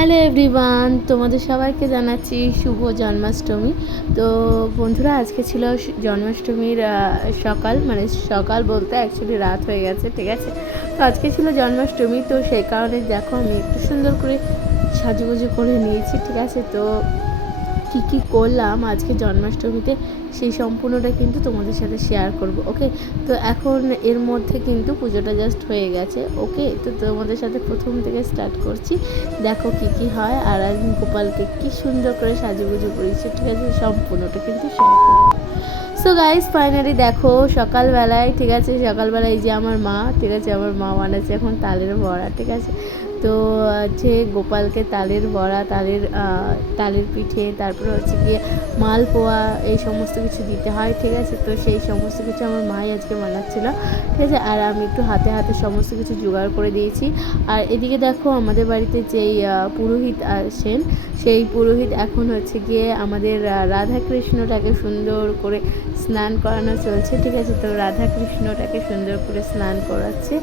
Hello everyone, তোমাদের সবাইকে জানাচ্ছি শুভ জন্মাষ্টমী। তো বন্ধুরা, আজকে ছিল জন্মাষ্টমীর সকাল মানে সকাল বলতে অ্যাকচুয়ালি রাত হয়ে গেছে, ঠিক আছে? তো আজকে ছিল জন্মাষ্টমী, তো সেই কারণে দেখো আমি একটু সুন্দর করে সাজুগুজু করে নিয়েছি, ঠিক আছে? তো কী কী করলাম আজকে জন্মাষ্টমীতে সেই সম্পূর্ণটা কিন্তু তোমাদের সাথে শেয়ার করব ওকে তো এখন এর মধ্যে কিন্তু পুজোটা জাস্ট হয়ে গেছে ওকে তো তোমাদের সাথে প্রথম থেকে স্টার্ট করছি। দেখো কি কি হয় আর আজ গোপালকে কি সুন্দর করে সাজুগুজু করেছি, ঠিক আছে? সম্পূর্ণটা কিন্তু সো গাইস ফাইনালি দেখো সকালবেলায়, ঠিক আছে? সকালবেলায় যে আমার মা, ঠিক আছে? আমার মা বানাচ্ছে এখন তালের বড়া, ঠিক আছে? তো হচ্ছে গোপালকে তালের বড়া, তালের তালের পিঠে, তারপরে হচ্ছে গিয়ে মালপোয়া, এই সমস্ত কিছু দিতে হয়, ঠিক আছে? তো সেই সমস্ত কিছু আমার মাই আজকে বানাচ্ছিল, ঠিক আছে? আর আমি একটু হাতে হাতে সমস্ত কিছু জোগাড় করে দিয়েছি। আর এদিকে দেখো আমাদের বাড়িতে যেই পুরোহিত আসেন, সেই পুরোহিত এখন হচ্ছে গিয়ে আমাদের রাধাকৃষ্ণটাকে সুন্দর করে স্নান করানো চলছে, ঠিক আছে? তো রাধাকৃষ্ণটাকে সুন্দর করে স্নান করাচ্ছে।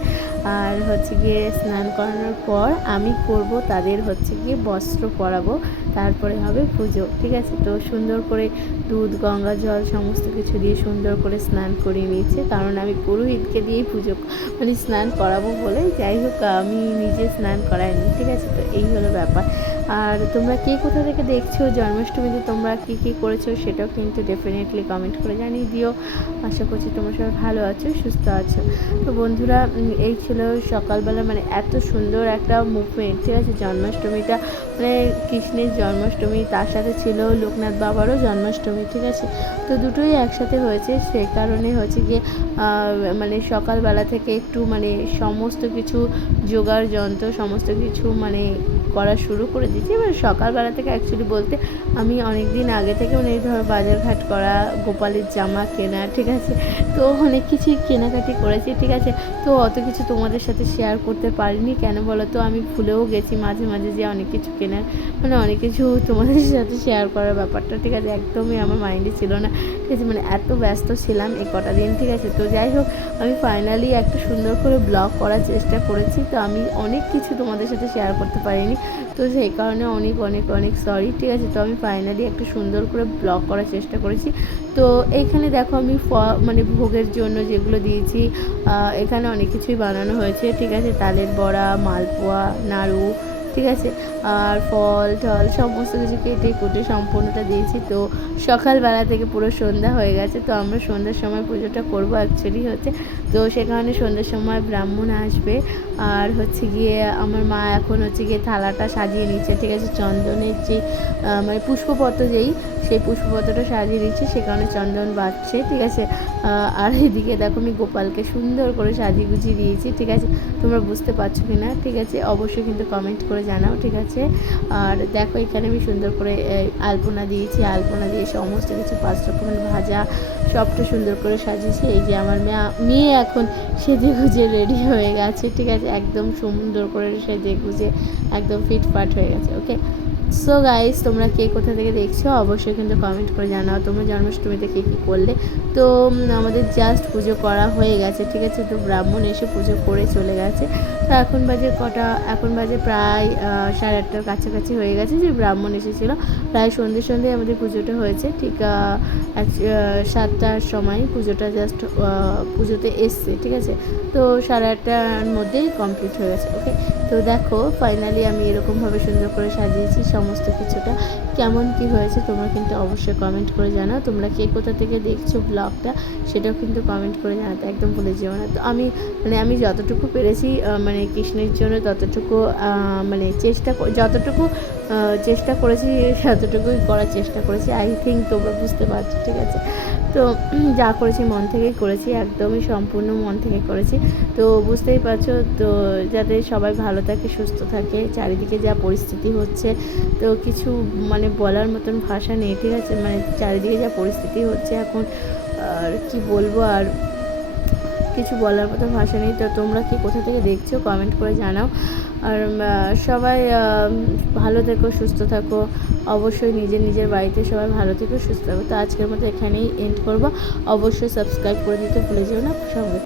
আর হচ্ছে গিয়ে স্নান করানোর পর আমি করব তাদের হচ্ছে গিয়ে বস্ত্র পরাবো, তারপরে হবে পুজো, ঠিক আছে? তো সুন্দর করে দুধ, গঙ্গা জল সমস্ত কিছু দিয়ে সুন্দর করে স্নান করিয়ে নিয়েছে, কারণ আমি পুরোহিতকে দিয়েই পুজো মানে স্নান করাবো বলে যাই হোক, আমি নিজে স্নান করাইনি, ঠিক আছে? তো এই হলো ব্যাপার। আর তোমরা কে কোথা থেকে দেখছ জন্মাষ্টমীতে তোমরা কী কী করেছ সেটাও কিন্তু ডেফিনেটলি কমেন্ট করে জানিয়ে দিও। আশা করছি তোমরা সবাই ভালো আছো সুস্থ আছো। তো বন্ধুরা এই ছিল সকালবেলা মানে এত সুন্দর একটা মুভমেন্ট ঠিক আছে? জন্মাষ্টমীটা মানে কৃষ্ণের জন্মাষ্টমী তার সাথে ছিল লোকনাথ বাবারও জন্মাষ্টমী ঠিক আছে? তো দুটোই একসাথে হয়েছে সেই কারণে গিয়ে আহ, মানে সকালবেলা থেকে একটু মানে সমস্ত কিছু জোগাড় যন্ত্র সমস্ত কিছু মানে করা শুরু করে দিয়েছি। মানে সকালবেলা থেকে অ্যাকচুয়ালি বলতে আমি অনেক দিন আগে থেকে মানে ধরো বাজারঘাট করা, গোপালের জামা কেনা, ঠিক আছে? তো অনেক কিছুই কেনাকাটি করেছি, ঠিক আছে? তো অত কিছু তোমাদের সাথে শেয়ার করতে পারিনি। কেন বলো তো আমি ভুলেও গেছি মাঝে মাঝে যে অনেক কিছু কেনার মানে অনেক কিছু তোমাদের সাথে শেয়ার করার ব্যাপারটা, ঠিক আছে? একদমই আমার মাইন্ডে ছিল না, ঠিক আছে? মানে এত ব্যস্ত ছিলাম এই কটা দিন, ঠিক আছে? তো যাই হোক, আমি ফাইনালি একটা সুন্দর করে ব্লগ করার চেষ্টা করেছি। তো আমি অনেক কিছু তোমাদের সাথে শেয়ার করতে পারিনি। তো সেই কারণে অনেক অনেক অনেক সরি ঠিক আছে? তো আমি ফাইনালি একটা সুন্দর করে ব্লগ করার চেষ্টা করেছি। তো এইখানে দেখো আমি ফ মানে ভোগের জন্য যেগুলো দিয়েছি এখানে অনেক কিছুই বানানো হয়েছে, ঠিক আছে? তালের বড়া, মালপোয়া, নাড়ু ঠিক আছে। আর ফল টল সমস্ত কিছু কেটে কুটে সম্পূর্ণটা দিয়েছি। তো সকালবেলা থেকে পুরো সন্ধ্যা হয়ে গেছে। তো আমরা সন্ধ্যার সময় পুজোটা করব অ্যাকচুয়ালি হচ্ছে। তো সে কারণে সন্ধ্যার সময় ব্রাহ্মণ আসবে। আর হচ্ছে গিয়ে আমার মা এখন হচ্ছে গিয়ে থালাটা সাজিয়ে নিচ্ছে। ঠিক আছে, চন্দনের যে মানে পুষ্পপত্র যেই সেই পুষ্পপত্রটা সাজিয়ে দিচ্ছে, সে কারণে চন্দন বাজছে ঠিক আছে? আর এদিকে দেখো আমি গোপালকে সুন্দর করে সাজিয়ে গুছিয়ে দিয়েছি, ঠিক আছে? তোমরা বুঝতে পারছ কি না ঠিক আছে, অবশ্যই কিন্তু কমেন্ট করে জানাও, ঠিক আছে? আর দেখো এখানে আমি সুন্দর করে আলপনা দিয়েছি, আলপনা দিয়ে সমস্ত কিছু পাঁচ রকমের ভাজা সবটা সুন্দর করে সাজিয়েছি। এই যে আমার মেয়ে মেয়ে এখন সেজে গুজে রেডি হয়ে গেছে, ঠিক আছে? একদম সুন্দর করে সেজে গুজে একদম ফিটফাট হয়ে গেছে ওকে সো গাইস তোমরা কে কোথা থেকে দেখছ, অবশ্যই কিন্তু কমেন্ট করে জানাও। তোমরা জন্মাষ্টমীতে কে কী করলে? তো আমাদের জাস্ট পুজো করা হয়ে গেছে, ঠিক আছে? তো ব্রাহ্মণ এসে পুজো করে চলে গেছে। তো এখন বাজে কটা, এখন বাজে প্রায় সাড়ে আটটার কাছাকাছি হয়ে গেছে যে ব্রাহ্মণ এসেছিল। প্রায় সন্ধে সন্ধে আমাদের পুজোটা হয়েছে, ঠিক সাতটার সময় পুজোটা জাস্ট পুজোতে এসছে, ঠিক আছে? তো সাড়ে আটটার মধ্যেই কমপ্লিট হয়ে গেছে ওকে তো দেখো ফাইনালি আমি এরকমভাবে সুন্দর করে সাজিয়েছি সমস্ত কিছুটা কেমন কি হয়েছে তোমরা কিন্তু অবশ্যই কমেন্ট করে জানাও। তোমরা কে কোথা থেকে দেখছ ব্লগটা সেটাও কিন্তু কমেন্ট করে জানাতে একদম ভুলে যেও না। তো আমি মানে আমি যতটুকু পেরেছি মানে কৃষ্ণের জন্য ততটুকু মানে চেষ্টা যতটুকু চেষ্টা করেছি ততটুকুই করার চেষ্টা করেছি। আই থিঙ্ক তোমরা বুঝতে পারছ, ঠিক আছে? তো যা করেছি মন থেকেই করেছি, একদমই সম্পূর্ণ মন থেকে করেছি। তো বুঝতেই পারছ, তো যাতে সবাই ভালো থাকে, সুস্থ থাকে, চারিদিকে যা পরিস্থিতি হচ্ছে তো কিছু মানে বলার মতন ভাষা নেই, ঠিক আছে? মানে চারিদিকে যা পরিস্থিতি হচ্ছে এখন, আর কি বলব আর কিছু বলার মতো ভাষা নেই। তো তোমরা কি কোথা থেকে দেখছ? কমেন্ট করে জানাও। আর সবাই ভালো থেকো, সুস্থ থাকো। অবশ্যই নিজের নিজের বাড়িতে সবাই ভালো থেকো, সুস্থ থাকো। তো আজকের মতো এখানেই এন্ড করব। অবশ্যই সাবস্ক্রাইব করে দিতে ভুলে যেও না। সঙ্গে